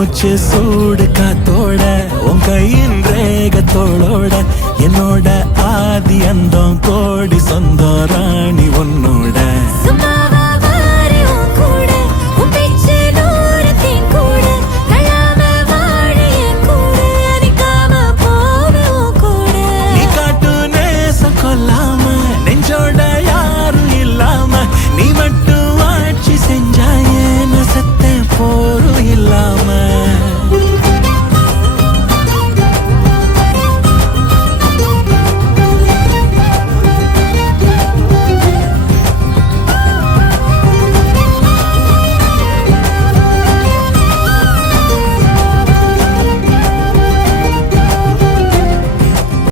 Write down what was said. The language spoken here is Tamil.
மூச்சு சூடு காத்தோட உன் கையின் ரேகத்தோளோட என்னோட ஆதி அந்தம் கோடி சொந்தம் ராணி உன்னோட